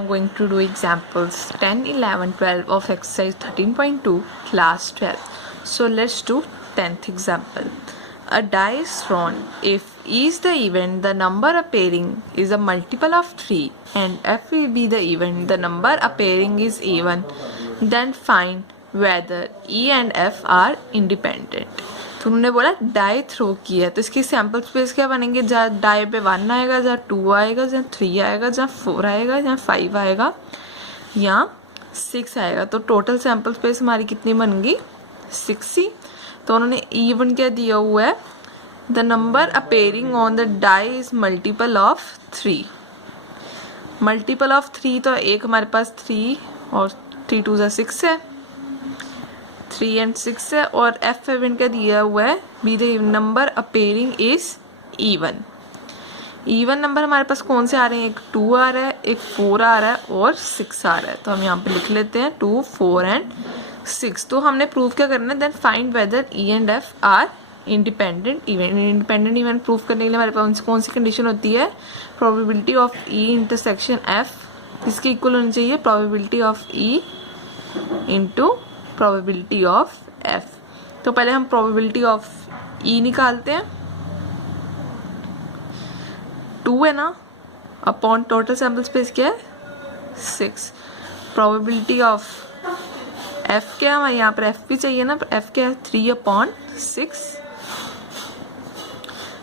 am going to do examples 10, 11, 12 of exercise 13.2 class 12. So let's do 10th example. A die is thrown. If E is the event, the number appearing is a multiple of 3 and F will be the event, the number appearing is even. Then find whether E and F are independent. तो उन्होंने बोला die throw की है, तो इसकी sample space क्या बनेंगे, जहाँ डाई पे 1 आएगा, जहाँ 2 आएगा, जहाँ 3 आएगा, जहाँ 4 आएगा, जहाँ 5 आएगा, यहाँ 6 आएगा. तो टोटल सैम्पल स्पेस हमारी कितनी बन गई 60. तो उन्होंने इवन क्या दिया हुआ है, the number appearing on the die is multiple of 3. Multiple of 3 तो एक हमारे पास 3 और 3 2 6 है, 3 and 6 है. और एफ इवन का दिया हुआ है be the number appearing is even. Even number हमारे पास कौन से आ रहे हैं, एक 2 आ रहा है, एक 4 आ रहा है और 6 आ रहा है. तो हम यहाँ पे लिख लेते हैं 2, 4 and 6. तो हमने प्रूव क्या करना है, then find whether E and F are independent event. Independent event prove करने के लिए हमारे पास कौन सी कंडीशन होती है, probability of E intersection F इसके इक्वल होनी चाहिए probability of E into probability of F. तो पहले हम प्रोबेबिलिटी ऑफ ई निकालते हैं. 2 है ना, अपॉन टोटल सैम्पल स्पेस क्या है 6. प्रोबेबिलिटी ऑफ एफ क्या है, हमारे यहाँ पर एफ भी चाहिए ना, एफ क्या है 3/6.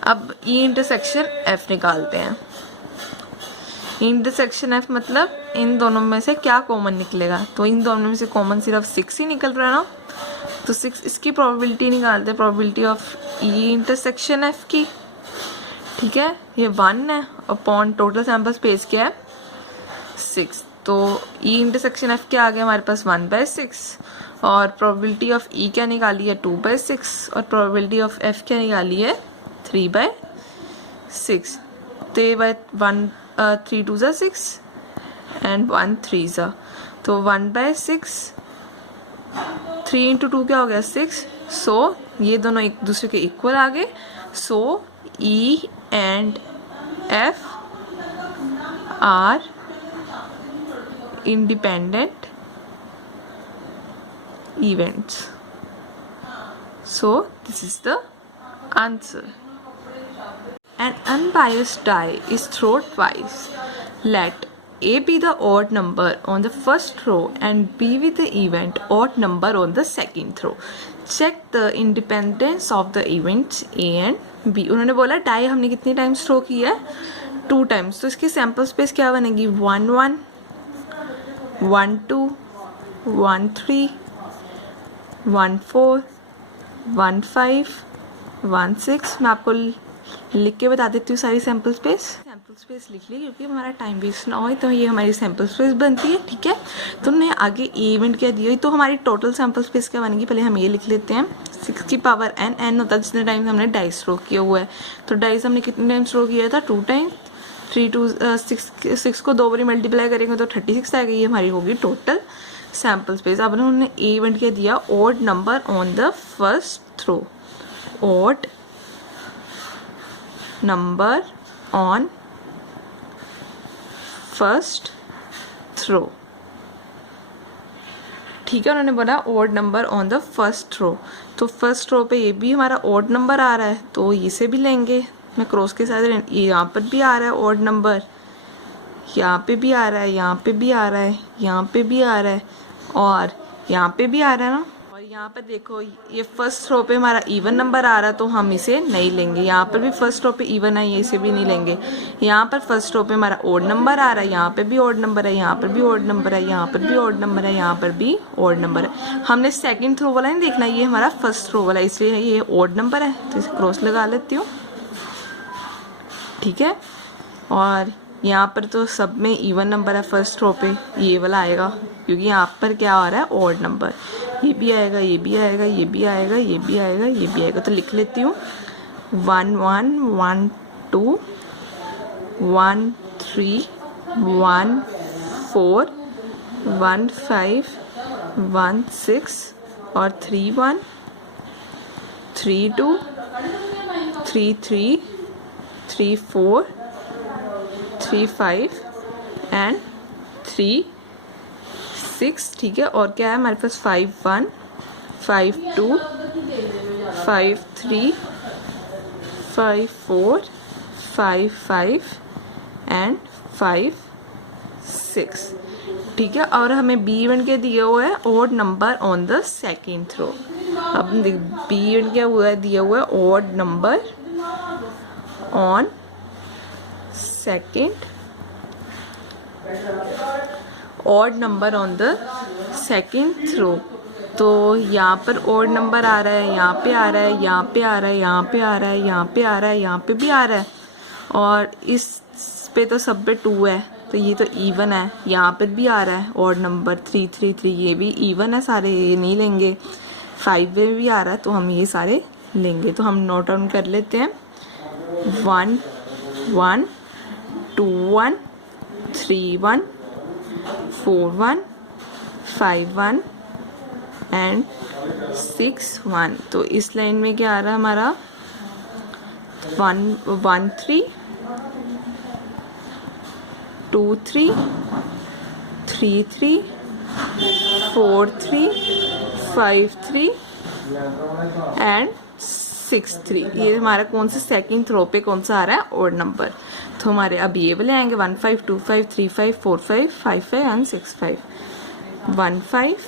अब ई इंटरसेक्शन एफ निकालते हैं. इंटरसेक्शन एफ मतलब इन दोनों में से क्या कॉमन निकलेगा, तो इन दोनों में से कॉमन सिर्फ 6 ही निकल रहा है ना, तो 6 इसकी प्रोबेबिलिटी निकालते हैं, probability of E intersection F की. ठीक है, ये 1 है अपॉन टोटल सैम्पल स्पेस क्या है 6. तो ई इंटरसेक्शन एफ क्या आ गया हमारे पास 1/6 और प्रोबेबिलिटी ऑफ ई क्या निकाली है 2/6 और प्रोबेबिलिटी ऑफ एफ क्या निकाली है 3/6. तो बाय 3 2 6 एंड 1 3 तो 1/6, 3 into 2 क्या हो गया 6. सो ये दोनों एक दूसरे के इक्वल आ गए. So E and F are independent events. So this is the answer. An unbiased die is thrown twice. Let A be the odd number on the first throw and B be the event odd number on the second throw. Check the independence of the events A and B. उन्होंने बोला die हमने कितने times throw किया है 2 times. तो इसकी sample space क्या बनेगी 1 1 1 2 1 3 1 4 1 5 1 6. मैं आपको लिख के बता देती हूँ सारी सैम्पल स्पेस लिख ली क्योंकि हमारा टाइम वेस्ट ना हो. तो ये हमारी सैम्पल स्पेस बनती है. ठीक है, तो हमने आगे इवेंट क्या दिया, तो हमारी टोटल सैम्पल स्पेस क्या बनेगी, पहले हम ये लिख लेते हैं 6 की पावर n होता है जितने टाइम्स हमने डाइस थ्रो किया हुआ है. तो डाइस हमने कितने टाइम्स थ्रो किया था 2 टाइम्स. 3 2 6 को 2 बारी मल्टीप्लाई करेंगे तो 36 आएगा. ये हमारी होगी टोटल सैम्पल स्पेस. अब उन्होंने इवेंट क्या दिया, odd number on the first throw. Odd number on first throw. ठीक है, उन्होंने बोला odd number on the first throw. तो फर्स्ट थ्रो पे ये भी हमारा ऑड नंबर आ रहा है तो इसे भी लेंगे. मैं क्रॉस के साथ यहाँ पर भी आ रहा है ऑड नंबर, यहाँ पे भी आ रहा है, यहाँ पे भी आ रहा है, यहाँ पे भी आ रहा है और यहाँ पे भी आ रहा है ना. और यहाँ पर देखो ये फर्स्ट थ्रो पे हमारा इवन नंबर आ रहा है तो हम इसे नहीं लेंगे. यहाँ पर भी फर्स्ट थ्रो पे इवन है, ये इसे भी नहीं लेंगे. यहाँ पर फर्स्ट थ्रो पे हमारा ऑड नंबर आ रहा है, यहाँ पे भी ऑड नंबर है, यहाँ पर भी ऑड नंबर है, यहाँ पर भी ऑड नंबर है, यहाँ पर भी ऑड नंबर है. हमने सेकेंड थ्रो वाला नहीं देखना, ये हमारा फर्स्ट थ्रो वाला, इसलिए ये ऑड नंबर है तो इसे क्रॉस लगा लेती हूँ. ठीक है, और यहाँ पर तो सब में इवन नंबर है, फर्स्ट रो पे ये वाला आएगा क्योंकि यहाँ पर क्या आ रहा है ऑड नंबर. ये भी आएगा, ये भी आएगा, ये भी आएगा, ये भी आएगा, ये भी आएगा. तो लिख लेती हूँ 1 1 1 2 1 3 1 4 1 5 1 6 और 3 1 3 2 3 3 3 4 3 5 and 3 6, ठीक है, और क्या है हमारे पास 5 1 5 2 5 3 5 4 5 5 एंड 5 6, ठीक है। और हमें बी इवेंट क्या दिया हुआ है, odd number on the second throw. अब बी इवेंट क्या हुआ है, दिया हुआ है odd number on second, odd number on the second throw. तो यहाँ पर ऑड नंबर आ रहा है, यहाँ पे आ रहा है, यहाँ पे आ रहा है, यहाँ पे आ रहा है, यहाँ पे आ रहा है, यहाँ पे भी आ रहा है, और इस पे तो सब पे 2 है, तो ये तो इवन है। यहाँ पर भी आ रहा है ऑड नंबर 3 3 3, ये भी इवन है सारे, ये नहीं लेंगे। 5 में भी आ रहा है, तो हम ये सारे लेंगे। तो हम नोट डाउन कर लेते हैं 1 1 2 1 3 1 4 1 5 1 एंड 6 1। तो इस लाइन में क्या आ रहा है हमारा 1 1 3 2 3 3 3 4 3 5 3 एंड 6 3। ये हमारा कौन से सेकंड थ्रो पे कौन सा आ रहा है, ऑड नंबर। तो हमारे अब ये वाले आएंगे 1 5 2 5 3 5 4 5 5 5 एंड 6 5। 1 5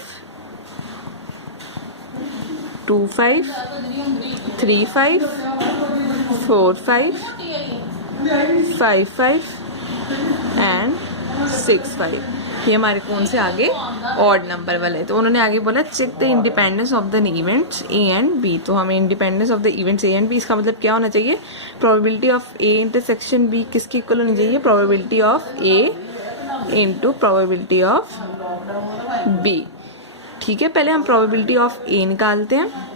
2 5 3 5 4 5 5 5 एंड 6 5। ये हमारे कौन से आगे, ऑड नंबर वाले। तो उन्होंने आगे बोला check the independence of the events A and B. तो हमें independence of the events A and B, इसका मतलब क्या होना चाहिए, probability of A intersection B किसकी इक्वल होनी चाहिए, probability of A into probability of B, ठीक है। पहले हम प्रोबेबिलिटी ऑफ ए निकालते हैं।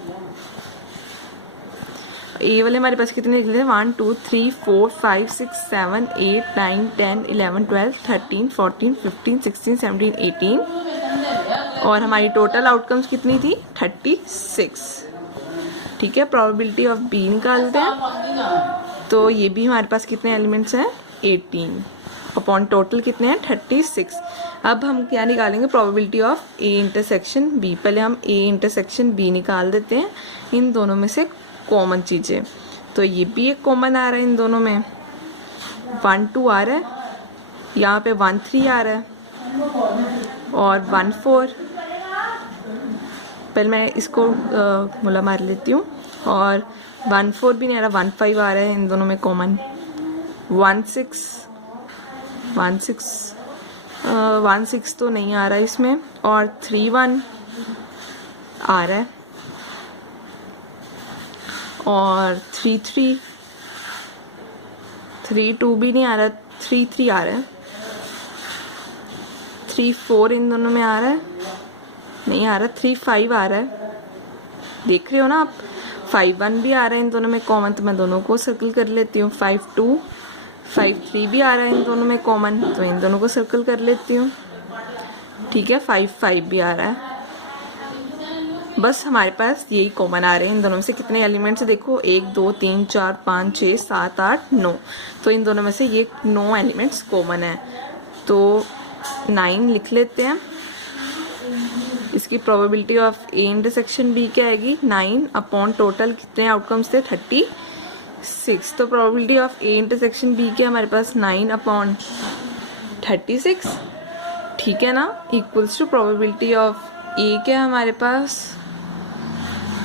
ए वाले हमारे पास कितने निकले थे, 1 2 3 4 5 6 7 8 9 10 11 12 13 14 15 16 17 18, और हमारी टोटल आउटकम्स कितनी थी 36, ठीक है। प्रोबेबिलिटी ऑफ बी निकालते हैं। तो ये भी हमारे पास कितने एलिमेंट्स हैं 18 अपॉन टोटल कितने हैं 36। अब हम क्या निकालेंगे, probability of A intersection B. पहले हम ए इंटरसेक्शन बी निकाल देते हैं, इन दोनों में से कॉमन चीज़ें। तो ये भी एक कॉमन आ रहा है इन दोनों में, 1 2 आ रहा है, यहाँ पे 1 3 आ रहा है, और 1 4। पहले मैं इसको मुला मार लेती हूँ, और 1 4 भी नहीं आ रहा, 1 5 आ रहा है इन दोनों में कॉमन, 1 6 1 6 तो नहीं आ रहा है इसमें, और 3 1 आ रहा है, और 3 3 3 2 भी नहीं आ रहा, 3 3 आ रहा है, 3 4 इन दोनों में आ रहा है, नहीं आ रहा, 3 5 आ रहा है, देख रहे हो ना आप। 5 1 भी आ रहा है इन दोनों में कॉमन, तो मैं दोनों को सर्कल कर लेती हूँ। 5 2 5 3 भी आ रहा है इन दोनों में कॉमन, तो इन दोनों को सर्कल कर लेती हूँ, ठीक है। 5 5 भी आ रहा है। बस हमारे पास यही कॉमन आ रहे हैं इन दोनों में से। कितने एलिमेंट्स देखो, 1 2 3 4 5 6 7 8 9, तो इन दोनों में से ये 9 एलिमेंट्स कॉमन है। तो 9 लिख लेते हैं। इसकी probability of A intersection B क्या आएगी, 9 अपॉन टोटल कितने आउटकम्स थे 36। तो probability of A intersection B क्या हमारे पास 9 अपॉन 36, ठीक है ना, equals to probability of A क्या है हमारे पास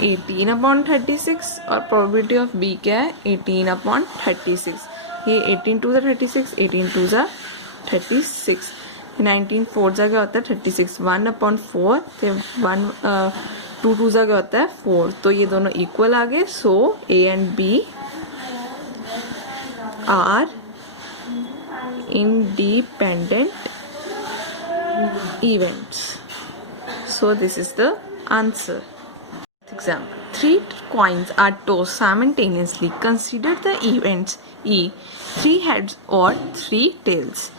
18 अपॉन 36, और प्रोबेबिलिटी ऑफ बी क्या है 18 अपॉन 36। ये 18 2 36, 18 2 36, 19 4 क्या होता है 36, 1 अपॉन 4, तो 1 2 2 क्या होता है 4। तो ये दोनों इक्वल आ गए। So A and B are independent events. So this is the answer. Example: 3 coins are tossed simultaneously. Consider the events E: 3 heads or 3 tails.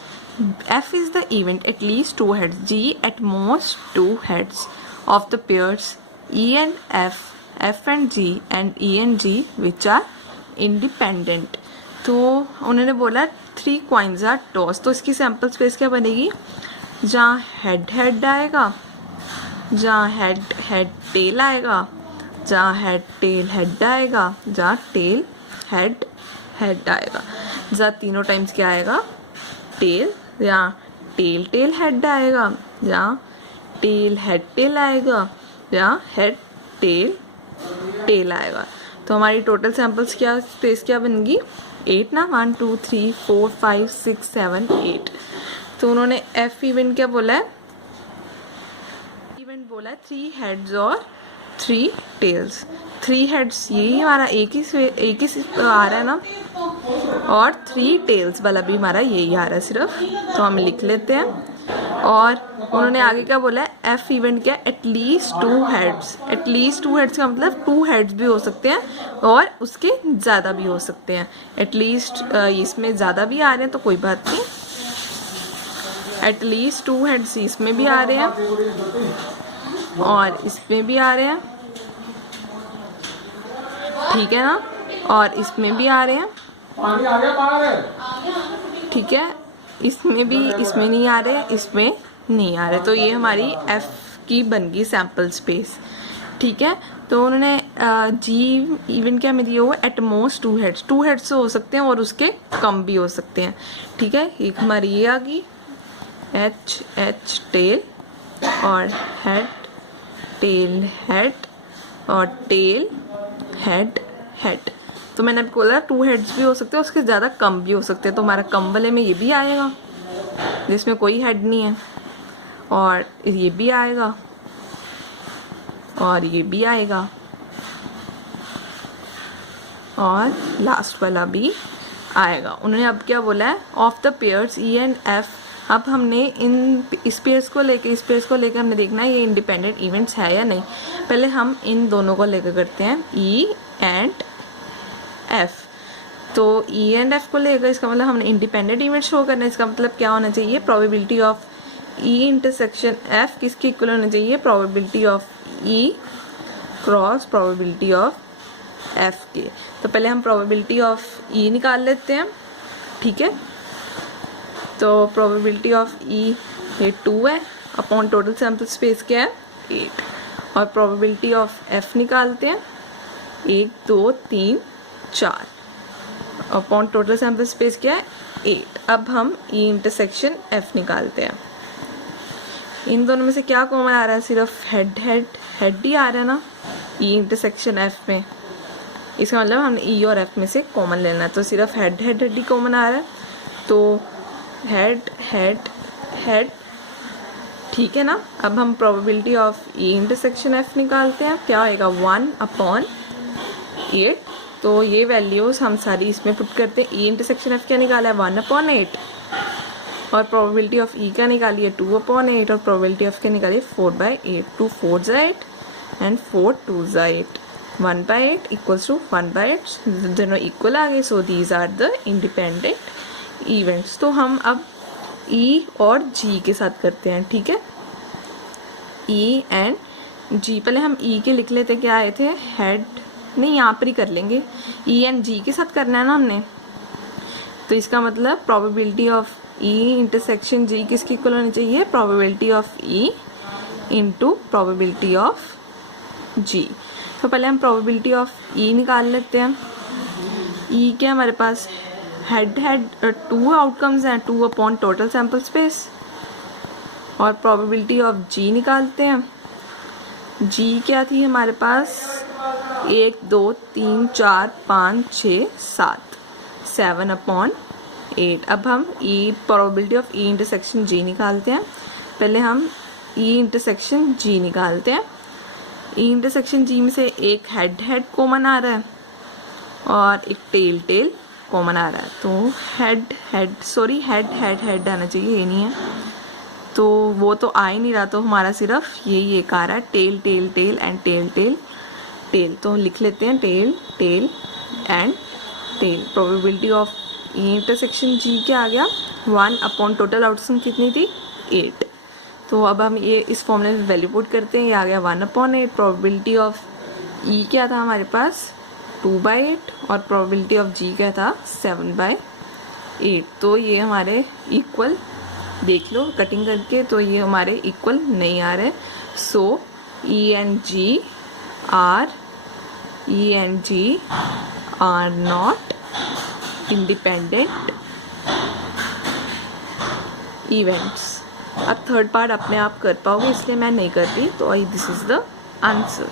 F is the event at least 2 heads. G at most 2 heads of the pairs E and F, F and G, and E and G which are independent. तो उन्होंने बोला 3 coins are tossed. तो इसकी sample space क्या बनेगी, जहाँ head head आएगा, जहाँ हेड हेड टेल आएगा, जहाँ हेड टेल हेड आएगा, जहाँ टेल हेड हेड आएगा, जहाँ तीनों टाइम्स क्या आएगा, टेल, जहाँ टेल टेल हेड आएगा, जहाँ टेल हेड टेल आएगा, जहाँ हेड टेल टेल आएगा। तो हमारी टोटल सैम्पल्स क्या स्पेस क्या बनेगी, 8 ना, 1 2 3 4 5 6 7 8। तो उन्होंने एफ इवेंट क्या बोला है, इवेंट बोला है 3 हेड्स और 3 टेल्स। 3 हेड्स यही हमारा एक ही आ रहा है ना, और 3 टेल्स वाला भी हमारा यही आ रहा है सिर्फ, तो हम लिख लेते हैं। और उन्होंने आगे क्या बोला है, एफ इवेंट क्या, एटलीस्ट 2 हेड्स। एटलीस्ट 2 हेड्स का मतलब 2 हेड्स भी हो सकते हैं और उसके ज़्यादा भी हो सकते हैं। एटलीस्ट इसमें ज़्यादा भी आ रहे हैं तो कोई बात नहीं, एटलीस्ट 2 हेड्स इसमें भी आ रहे हैं और इसमें भी आ रहे हैं, ठीक है ना, और इसमें भी आ रहे हैं, ठीक है, इसमें भी, इसमें नहीं आ रहे, इसमें नहीं आ रहे। तो ये हमारी एफ की बन गई सैम्पल स्पेस, ठीक है। तो उन्होंने जी इवेंट क्या में दिया हुआ, एट मोस्ट 2 हेड्स। 2 हेड्स हो सकते हैं और उसके कम भी हो सकते हैं, ठीक है। एक हमारी ये आ गई एच एच टेल और हेड टेल हेड और टेल हेड हेड। तो मैंने आपको बोला 2 हेड्स भी हो सकते हैं, उसके ज़्यादा कम भी हो सकते हैं। तो हमारा कम वाले में ये भी आएगा जिसमें कोई हेड नहीं है, और ये भी आएगा और ये भी आएगा, और लास्ट वाला भी आएगा। उन्होंने अब क्या बोला है, of the pairs E and F. अब हमने इस पेयर्स को लेकर हमने देखना है ये इंडिपेंडेंट इवेंट्स है या नहीं। पहले हम इन दोनों को लेकर करते हैं, ई एंड एफ। तो ई एंड एफ को लेकर इसका मतलब हमने इंडिपेंडेंट इवेंट शो करना है। इसका मतलब क्या होना चाहिए, probability of E intersection F किसके इक्वल होना चाहिए, probability of E cross probability of F के। तो पहले हम प्रोबेबिलिटी ऑफ ई निकाल लेते हैं, ठीक है। तो प्रोबेबिलिटी ऑफ ई ये 2 है अपॉन टोटल सैम्पल स्पेस क्या है 8, और प्रोबेबिलिटी ऑफ एफ निकालते हैं 1 2 3 4 अपॉन टोटल सैम्पल स्पेस क्या है 8। अब हम ई इंटरसेक्शन एफ निकालते हैं। इन दोनों में से क्या कॉमन आ रहा है, सिर्फ हेड हेड हेड ही आ रहा है ना ई इंटरसेक्शन एफ में। इसका मतलब हमने ई और एफ में से कॉमन लेना है, तो सिर्फ हेड हेड हेड ही कॉमन आ रहा है। तो हेड हेड हेड, ठीक है ना। अब हम probability of E intersection F निकालते हैं, क्या होएगा 1/8। तो ये वैल्यूज हम सारी इसमें पुट करते हैं। ई इंटरसेक्शन एफ क्या निकाला है 1/8, और प्रोबेबिलिटी ऑफ ई क्या निकाली है 2/8, और प्रोबेबिलिटी ऑफ क्या निकाली है 4/8। 2 4 8 एंड 4 2 8, 1/8 इक्वल्स टू 1/8, दोनों इक्वल आ गए। So these are the independent events. तो हम अब ई और जी के साथ करते हैं, ठीक है। ई एंड जी, पहले हम ई के लिख लेते, क्या आए थे हेड, नहीं यहाँ पर ही कर लेंगे। ई एंड जी के साथ करना है ना हमने, तो इसका मतलब probability of E intersection G किसकी इक्वल होनी चाहिए, probability of E into probability of G. तो पहले हम प्रोबेबिलिटी ऑफ ई निकाल लेते हैं। ई क्या हमारे पास हेड हेड 2 आउटकम्स हैं, 2 अपॉन टोटल सैम्पल स्पेस, और प्रोबेबिलिटी ऑफ जी निकालते हैं। जी क्या थी हमारे पास 1 2 3 4 5 6 7, 7/8। अब हम ई प्रोबेबिलिटी ऑफ ई इंटरसेक्शन जी निकालते हैं। पहले हम ई इंटरसेक्शन जी निकालते हैं। ई इंटरसेक्शन जी में से एक हेड हेड कॉमन आ रहा है और एक टेल टेल कॉमन आ रहा है। तो हेड हेड हेड आना चाहिए, ये नहीं है, तो वो तो आ ही नहीं रहा, तो हमारा सिर्फ यही एक आ रहा है tail tail tail and tail tail tail. तो लिख लेते हैं tail tail and tail. Probability of E intersection G क्या आ गया 1 टोटल आउटकम कितनी थी 8। तो अब हम ये इस फॉर्मूले में वैल्यू पुट करते हैं, ये आ गया 1/8। प्रोबेबिलिटी ऑफ ई क्या था हमारे पास 2/8, और प्रोबेबिलिटी ऑफ जी क्या था 7/8। तो ये हमारे इक्वल देख लो कटिंग करके, तो ये हमारे इक्वल नहीं आ रहे। So E and G are not independent events. अब थर्ड पार्ट अपने आप कर पाओगे, इसलिए मैं नहीं कर रही, तो दिस इज द आंसर।